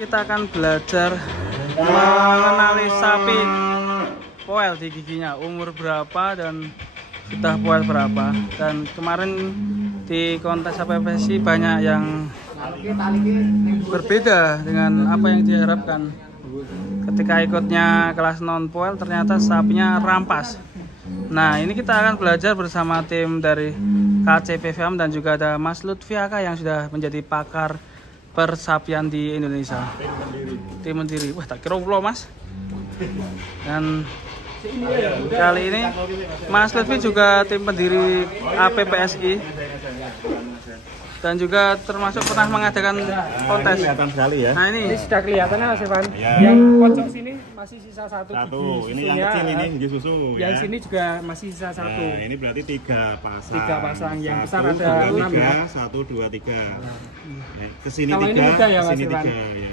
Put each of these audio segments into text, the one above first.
Kita akan belajar mengenali sapi poel di giginya, umur berapa dan sudah poel berapa. Dan kemarin di kontes APPSI banyak yang berbeda dengan apa yang diharapkan. Ketika ikutnya kelas non poel ternyata sapinya rampas. Nah, ini kita akan belajar bersama tim dari KCPVM dan juga ada Mas Lutfi Aka yang sudah menjadi pakar persapian di Indonesia. Tim Mendiri. Wah, tak kira pulau Mas. Dan kali ini Mas Lutfi juga tim pendiri APPSI dan juga termasuk pernah mengadakan kontes. Kelihatan sekali ya. Nah, ini Sudah kelihatan Mas Irfan. Ya. Yang pojok sini masih sisa satu gigi Ini yang susunya. kecil ini gigi susu Yang ya. sini juga masih sisa satu. Nah, ini berarti 3 pasang. 3 pasang. Yang besar Satu, ada dua, 6 tiga, ya. 1, 2, 3. Kesini Kalau 3, ini tiga ya, Mas kesini Irfan? 3 ya.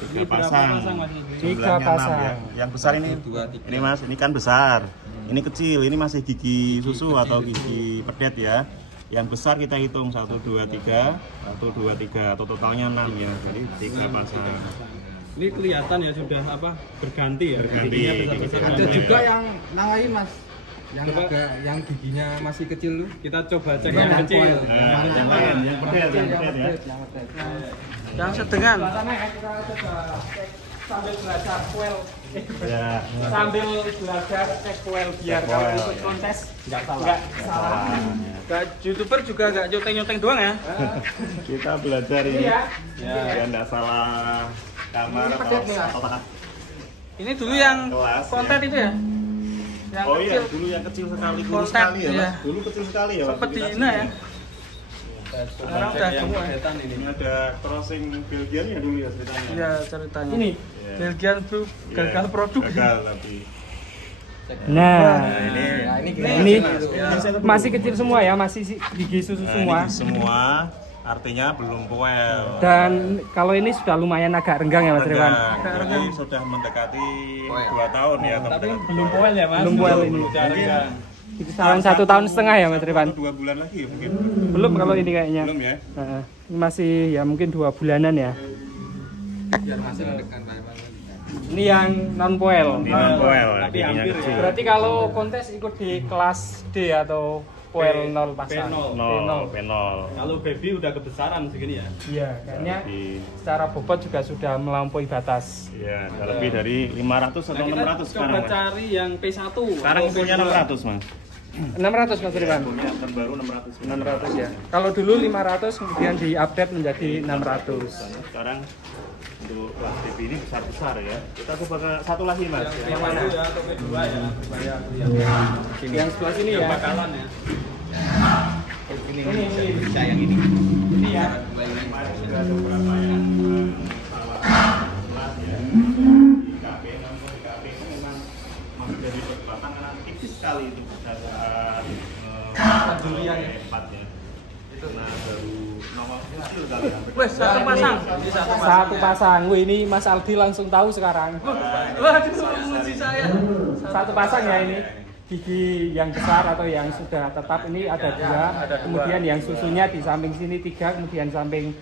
3 berapa pasang. pasang, Mas? Jumlahnya 3 pasang. 6 ya. Yang besar ini 2, 3. Ini Mas, ini kan besar. Ini kecil, ini masih gigi susu atau gigi pedet ya. Yang besar kita hitung 1, 2, 3, 1, 2, 3 atau totalnya 6 ya. Jadi 3 pasang. Ini kelihatan ya sudah berganti ya. Berganti. Ada juga yang lain Mas, yang giginya masih kecil tuh. Kita coba cek yang kecil. Nah, yang pedet ya. yang sedengan. Kita coba cek sambil belajar poel. Ya. Sambil belajar cek poel biar Cek kalau poel, ikut ya. kontes Nggak salah. nggak salah. Gak YouTuber juga gak nyoteng-nyoteng doang ya. Kita belajar ini Iya. ya enggak salah kamar atau Ini dulu yang Kelas, konten ya. itu ya. Yang oh kecil. iya, dulu yang kecil sekali, dulu Konten, sekali ya, iya. Mas. Dulu kecil sekali ya. Sempet waktu kita dihina ya. sini. Sekarang udah gemuk ya. Ini ada crossing Belgian ya dulu ya ceritanya. Iya ceritanya. Ini. Iya. Belgian Blue gagal Iya, produk. Gagal tapi. Nah, Ini masih kecil semua ya, masih gigi susu Nah, semua. ini semua artinya belum poel. Dan kalau ini sudah lumayan agak renggang ya Mas Rewan. Jadi sudah mendekati 2 tahun ya. Tapi belum poel ya Mas. Belum poel ini. Kisaran 1,5 tahun ya Mas Rewan. 2 bulan lagi ya mungkin. Belum kalau ini kayaknya. Belum ya. Nah, ini masih ya mungkin 2 bulanan ya. Ini yang non poel. Ini non poel, Tapi giginya hampir kecil. Berarti kalau kontes ikut di kelas D atau poel 0 pasang. P0. Penol. Kalau baby udah kebesaran segini ya. Iya, kayaknya Lebih, secara bobot juga sudah melampaui batas. ya, lebih dari 500 atau Nah, kita 600 sekarang. coba Mas. cari yang P1. Sekarang atau punya P2. 600 Mas. 600 Mas Rewan. Punya terbaru 600. 600 ya. Kalau dulu 500 kemudian di-update menjadi 600. Sekarang untuk kelas TV ini besar-besar ya. Kita coba ke satu lagi Mas. Yang mana ya atau P2 ya. Yang sebelah sini Yang ya. bakalan ya. Ini Yang ini. ini ya. Kemarin sudah ada beberapa yang salah kelas ya. Di KB, namun di KB itu memang masih jadi perdebatan karena tipis sekali itu bisa durian 4 ya. Itu nah baru nomor kecil kali ya. Wes, satu pasang. Satu pasang. Wih, ini Mas Aldi langsung tahu sekarang. Waduh, muji saya. Satu pasang ya ini. Gigi yang besar atau yang sudah tetap ini ada 2. Kemudian yang susunya di samping sini 3, kemudian samping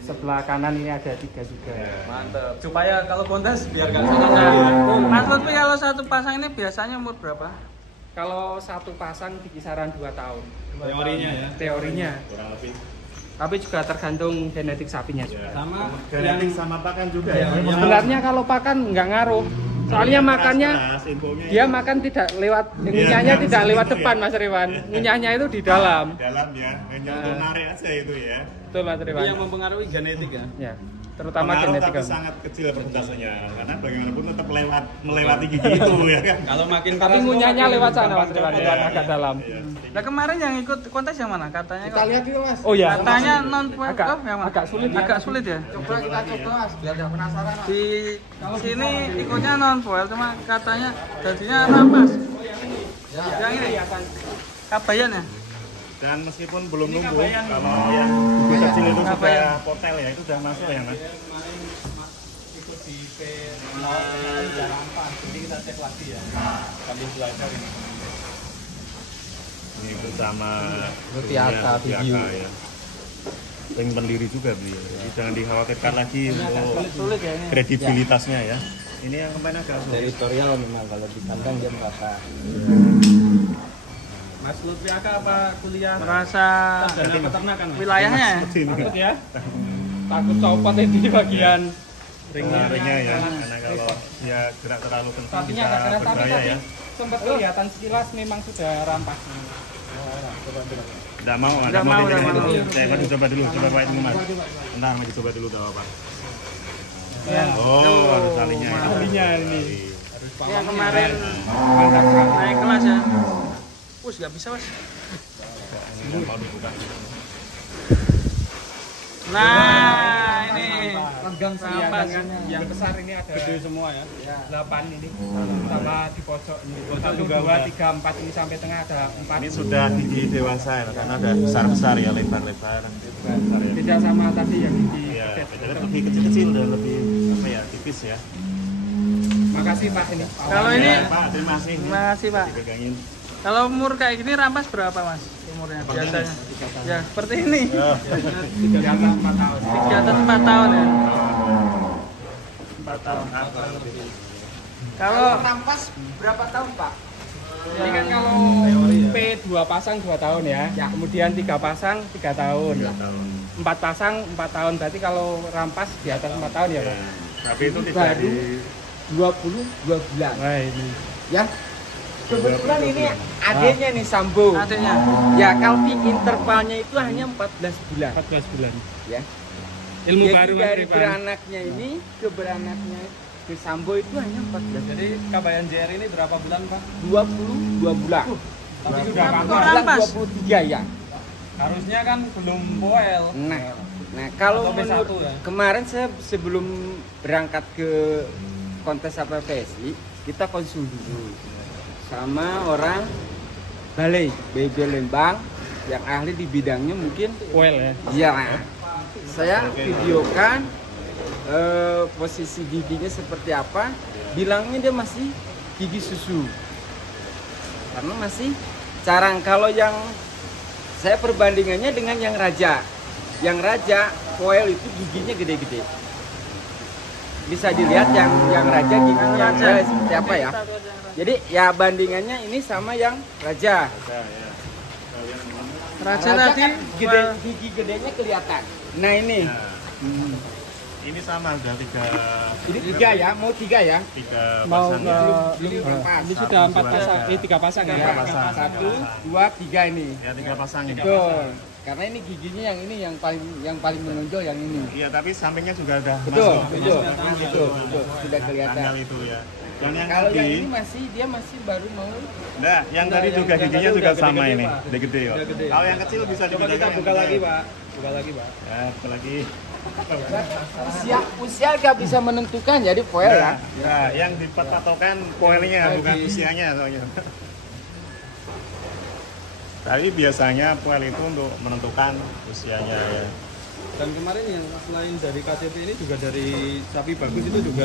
sebelah kanan ini ada 3 juga. Mantap. Supaya kalau kontes biar gak salah. Mas Lutfi, kalau satu pasang ini biasanya umur berapa? Kalau satu pasang di kisaran 2 tahun. Teorinya ya. Teorinya. Kurang lebih. Tapi juga tergantung genetik sapinya juga. Sama Genetik sama pakan juga ya. Sebenarnya kalau pakan nggak ngaruh. Soalnya makannya Keras, infonya dia itu. makan tidak lewat ngunyahnya harus tidak lewat gitu depan ya. Mas Rewan. Ngunyahnya itu di dalam. Di dalam ya, hanya untuk narik aja itu ya. Betul Mas yang Rewan. mempengaruhi genetik ya. Ya, terutama Pengaruh genetik. tapi sangat kecil persentasenya karena bagaimanapun tetap melewati gigi itu ya kan. Kalau makin Tapi keras, ngunyahnya makin lewat sana gampang Mas Rewan, copot. yang agak dalam. Iya. Nah, kemarin yang ikut kontes yang mana? Katanya kita lihat dulu Mas. Oh ya. katanya non poel Agak- yang mana? agak sulit ya. Agak sulit ya. Coba kita coba Mas, biar gak penasaran Mas. Di sini ikutnya non poel cuma katanya jadinya rampas. Yang ini Kabayan ya. Dan meskipun belum numbuh, kalau yang gigi kecil itu sudah potel ya, itu sudah masuk ya Mas. Kemarin Mas ikut di P0 udah rampas. Jadi kita cek lagi ya. Sambil belajar ini. Ini bersama Lutfi Aka Lutfi video. Aka, ya. pendiri juga beliau. Jadi jangan dikhawatirkan lagi untuk Sulit ya ini. kredibilitasnya ya. Ini yang kemarin agak sulit. Teritorial memang kalau di kandang dia merata. Mas Lutfi Aka apa kuliah Merasa sarjana peternakan? Mas? wilayahnya ya. Seperti ini. Takut ya. Takut copot ini di bagian Ringnya ya, karena kalau dia gerak terlalu kencang sapinya bisa agak keras, tapi berbahaya tadi ya. sempat kelihatan sekilas memang sudah rampas. Tidak mau, Nggak mau, nggak mau. Saya mau coba dulu, coba Pak itu Mas. Bentar, mau coba dulu tahu apa. Ya. Oh, harus talinya. ya. Talinya ini. Yang kemarin naik kelas ya. Us nggak bisa mas. Ini yang mau dibuka. Nah ini Renggang rampas. yang besar ini ada Gede semua ya. 8 ini. Sama di pojok ini. Pojok 1, juga 2, udah. 3, 4 ini sampai tengah ada 4. Ini sudah gigi dewasa ya, karena udah besar-besar ya, lebar-lebar. Besar ya. Beda sama tadi yang di Iya, bedanya lebih kecil-kecil dan lebih apa ya, tipis ya. Makasih Pak ini. Kalau ini, Ya, Pak, terima kasih. terima kasih Pak. Dipegangin. Kalau umur kayak gini rampas berapa mas? Umurnya biasanya? Ya seperti ini. Ya. 3 tahun 4 tahun. 3 atau 4 tahun ya. 4 tahun. Kalau rampas berapa tahun Pak? ya, Ini kan kalau P 2 pasang 2 tahun ya. Kemudian 3 pasang 3 tahun. 4 pasang 4 tahun. Berarti kalau rampas di atas 4 tahun ya Pak. Tapi itu tidak Baru di 22 bulan Wah ini. ya. Kebetulan ini adiknya nih Sambo. adiknya. Ya, Kalvi intervalnya itu hanya 14 bulan 14 bulan. ya. Ilmu Jadi baru dari Pak. beranaknya ini ke beranaknya ke Sambo itu hanya 14. Jadi Kabayan JR ini berapa bulan Pak? 22 bulan. Tapi sudah Kok rampas. rampas? 23 ya. Harusnya kan belum poel. Nah, kalau Atau P1 menurut ya? kemarin saya sebelum berangkat ke kontes APPSI, kita konsul dulu sama orang balai BB Lembang yang ahli di bidangnya mungkin Poel ya. ya. Saya videokan posisi giginya seperti apa, bilangnya dia masih gigi susu karena masih carang. Kalau yang saya perbandingannya dengan yang raja poel itu giginya gede-gede, bisa dilihat yang raja giginya poel seperti apa ya. Jadi ya bandingannya ini sama yang raja. Raja tadi kan gede, gigi gedenya kelihatan. Nah ini ini sama udah ini 3 ya, mau 3 ya. tiga Mau pasang ke ya. Belum lepas. ini sudah 4 pasang, 3 pasang ya. Tiga pasang. 1, 2, 3 ini. Ya 3 pasang ini. Betul. Karena ini giginya yang ini yang paling menonjol yang ini. Iya, tapi sampingnya juga udah Betul, masuk. betul, Masuk. betul, betul, sudah kelihatan. Tanggal itu ya. Dan yang Kalau yang tadi, ini dia masih baru mau. nah, yang tadi yang juga giginya tadi juga udah sama gede-gede, ini, Pak. udah gede ya. Udah gede. Kalau yang kecil bisa Coba kita dibedakan buka yang lagi gede. Pak. Buka lagi Pak. Ya, buka lagi. Usia nggak bisa menentukan jadi poel ya. Nah, yang dipatokan poelnya bukan usianya soalnya. Tapi biasanya poel itu untuk menentukan usianya ya. Dan kemarin yang selain dari KCP ini juga dari sapi bagus itu juga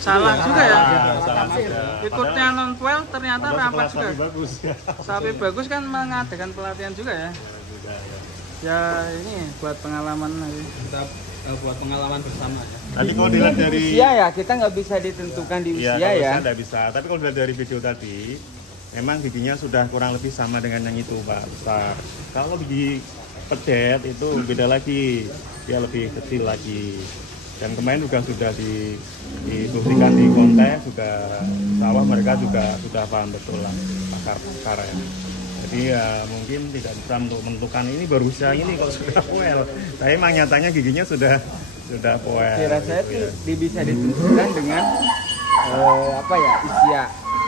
salah juga ya. Salah juga. Ikutnya non poel ternyata Padahal rampas setelah sapi juga. bagus ya. Sapi bagus kan mengadakan pelatihan juga ya. Juga, ya. Ya ini buat pengalaman aja. kita buat pengalaman bersama ya. Tadi kalau dilihat dari Usia ya kita nggak bisa ditentukan di Iya, usia kalau ya. saya nggak bisa. Tapi kalau dilihat dari video tadi, memang giginya sudah kurang lebih sama dengan yang itu, Pak. Besar. Kalau gigi pedet itu beda lagi, dia lebih kecil lagi. Dan kemarin juga sudah dibuktikan di kontes juga sawah mereka juga sudah paham betul lah pakar ya. Jadi ya mungkin tidak bisa untuk menentukan ini baru usia ini kalau sudah poel. Tapi memang nyatanya giginya sudah poel. Kira saya gitu tuh bisa ditentukan dengan apa ya usia.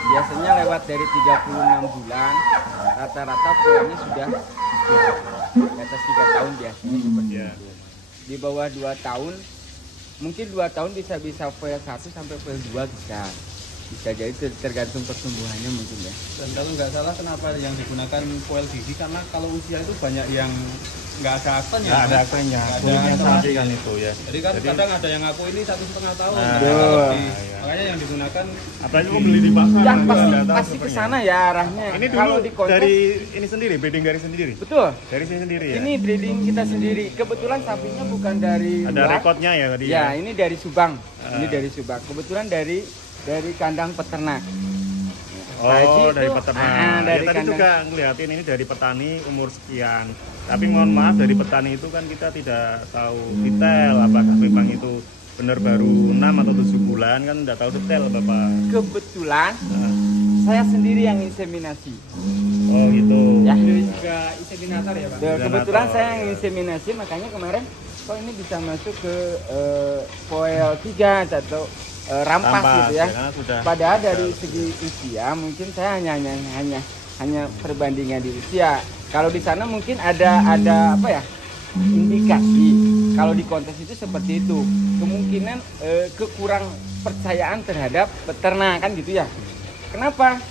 Biasanya lewat dari 36 bulan rata-rata poelnya sudah di atas 3 tahun biasanya seperti Ya. itu. Di bawah 2 tahun mungkin 2 tahun bisa poel 1 sampai poel 2 bisa. Bisa jadi tergantung pertumbuhannya mungkin ya. Dan kalau nggak salah kenapa yang digunakan poel gigi, karena kalau usia itu banyak yang nggak ada aksennya. Nggak ada aksennya, kulitnya sapi kan itu ya. Jadi kan kadang ada yang ngaku ini 1,5 tahun. Makanya yang digunakan. Apalagi mau beli di pasar. Ya pasti ke sana ya arahnya. Ini dulu kalau di kontes, dari ini sendiri, breeding dari sendiri. betul. Dari sini sendiri ya. Ini breeding kita sendiri. Kebetulan sapinya bukan dari Ada luar. rekodnya ya tadi. Ya, ini dari Subang. Ini dari Subang. Kebetulan dari kandang peternak. Oh, Haji dari itu, peternak. dari Ya, tadi kandang. juga ngeliatin ini dari petani umur sekian. Tapi mohon maaf, dari petani itu kan kita tidak tahu detail apakah memang itu benar baru 6 atau 7 bulan, kan tidak tahu detail Bapak. Kebetulan Nah, saya sendiri yang inseminasi. oh gitu. Ya. Juga inseminator ya Pak? Kebetulan saya yang inseminasi, makanya kemarin kok ini bisa masuk ke poel 3 atau rampas gitu ya. karena sudah Padahal dari segi usia mungkin saya hanya perbandingan di usia. Kalau di sana mungkin ada apa ya, indikasi. Kalau di kontes itu seperti itu, kemungkinan kekurang percayaan terhadap peternak kan gitu ya. Kenapa?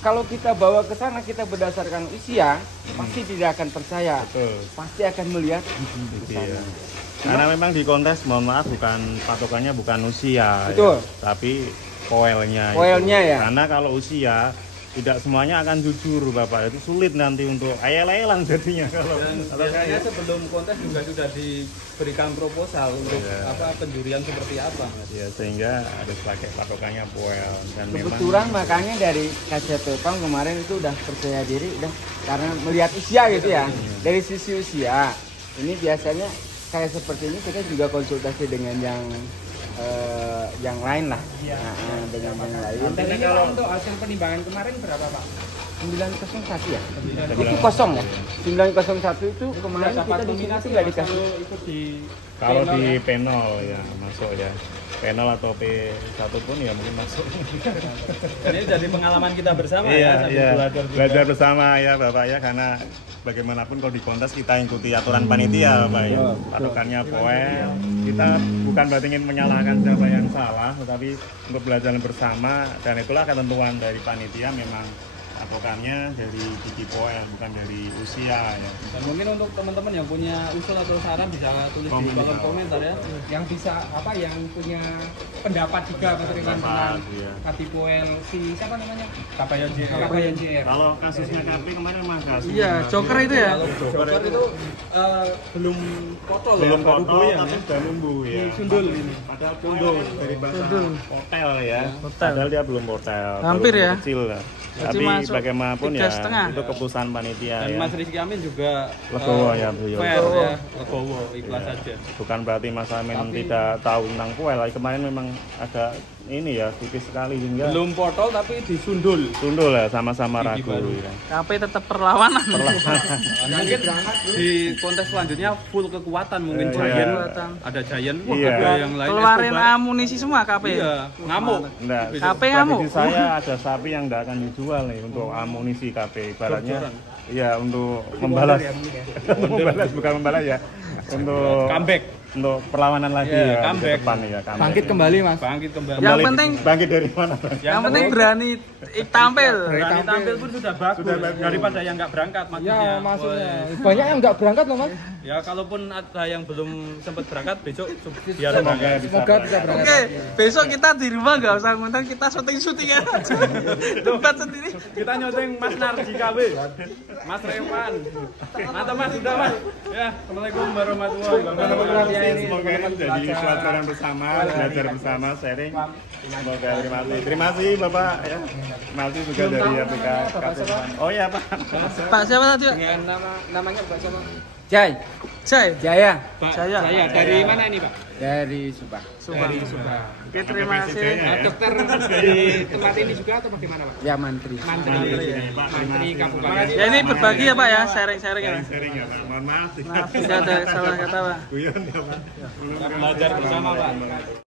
Kalau kita bawa ke sana kita berdasarkan usia, pasti tidak akan percaya. betul. Pasti akan melihat gigi ke sana. Iya. Karena memang di kontes, mohon maaf, bukan patokannya bukan usia, Betul. ya, tapi poelnya. Poelnya itu. ya. Karena kalau usia tidak semuanya akan jujur Bapak, itu sulit nanti untuk ayel-ayelan jadinya kalau. Dan biasanya sebelum kontes juga sudah diberikan proposal untuk penjurian seperti apa. Ya, sehingga harus pakai patokannya poel dan Kebetulan makanya dari KCP PAM kemarin itu udah percaya diri, udah karena melihat usia gitu ya. Dari sisi usia, ini biasanya kayak seperti ini kita juga konsultasi dengan yang lain lah. Nah, dengan yang lain. Dan ini Pak, untuk hasil penimbangan kemarin berapa Pak? 901 ya? Itu kosong ya? 901 itu kemarin kita di sini tuh nggak dikasih. Ikut di kalau di penol ya masuk ya. Penol atau P1 pun ya mungkin masuk. Ini jadi pengalaman kita bersama Iya, sambil iya. belajar juga. Belajar bersama ya Bapak ya, karena bagaimanapun kalau di kontes kita ikuti aturan panitia Bapak ya. Patokannya poel. Kita bukan berarti ingin menyalahkan siapa yang salah, tetapi untuk belajar bersama, dan itulah ketentuan dari panitia, memang patokannya dari gigi poel bukan dari usia ya. Dan mungkin untuk teman-teman yang punya usul atau saran bisa tulis di kolom komentar ya. yang bisa yang punya pendapat juga Mas Riman tentang Iya. Kati Poel si siapa namanya? Kapayan JR. Kabayan JR. Kalau kasusnya KP kemarin memang kasus. Iya, joker itu ya. Kalau joker itu belum potol Belum ya, baru potol goyang tapi ya. sudah numbuh ya. Sundul ini. Padahal poel dari bahasa potel ya. Potel. Padahal dia belum potel. Hampir belum ya. Kecil lah. Berarti Tapi masuk bagaimanapun 3,5. ya itu keputusan panitia Dan ya. Mas Rizky Amin juga Legowo ya, beliau. fair ya, legowo, ikhlas Ya. saja. Bukan berarti Mas Amin tidak tahu tentang poel. Kemarin memang agak ini ya tipis sekali hingga Belum potol tapi disundul. tundul ya, sama-sama Gigi ragu baru. ya. KP tetap perlawanan. Mungkin di kontes selanjutnya full kekuatan, mungkin Iya. Giant, Kekuatan. ada Giant, Iya. ada yang lain. Keluarin Escobar. amunisi semua KP. Iya, ngamuk. Enggak, KP ngamuk. prediksi saya ada sapi yang enggak akan dijual nih untuk amunisi KP. Ibaratnya iya untuk membalas. Membalas bukan membalas ya. Untuk Comeback. untuk perlawanan lagi Iya, ya di comeback. depan ya. Comeback. Bangkit kembali Mas. Bangkit kembali. Yang Kembali- penting- bangkit dari mana? Yang penting berani tampil. Berani tampil pun sudah bagus, daripada yang nggak berangkat maksudnya. Ya maksudnya banyak yang nggak berangkat loh Mas. Ya kalaupun ada yang belum sempat berangkat besok biar Semoga berangkat. bisa. Semoga bisa berangkat. Oke, besok kita di rumah nggak usah ngundang, kita syuting aja. Debat sendiri. Kita nyoteng Mas Narji KW, Mas Revan. Mantap Mas, sudah Mas. Ya, Assalamualaikum warahmatullahi wabarakatuh. Semoga ini jadi pelajaran bersama, belajar bersama, sharing. Semoga terima kasih Bapak ya. Terima kasih juga dari APK. Oh iya Pak. Pak siapa tadi? Pak? Dengan namanya Pak siapa? Jai, Jai. Jaya Jaya. Saya dari mana ini Pak? dari Subang. Subang. Subang. Oke, terima kasih. Dokter di tempat ini juga atau bagaimana Pak? Ya mantri. Mantri, Mantri Kabupaten. Ya ini berbagi ya Pak ya, sharing-sharing ya. Sharing ya Pak. Mohon maaf. Maaf jika ada salah kata Pak. Guyon ya Pak. Belajar bersama Pak.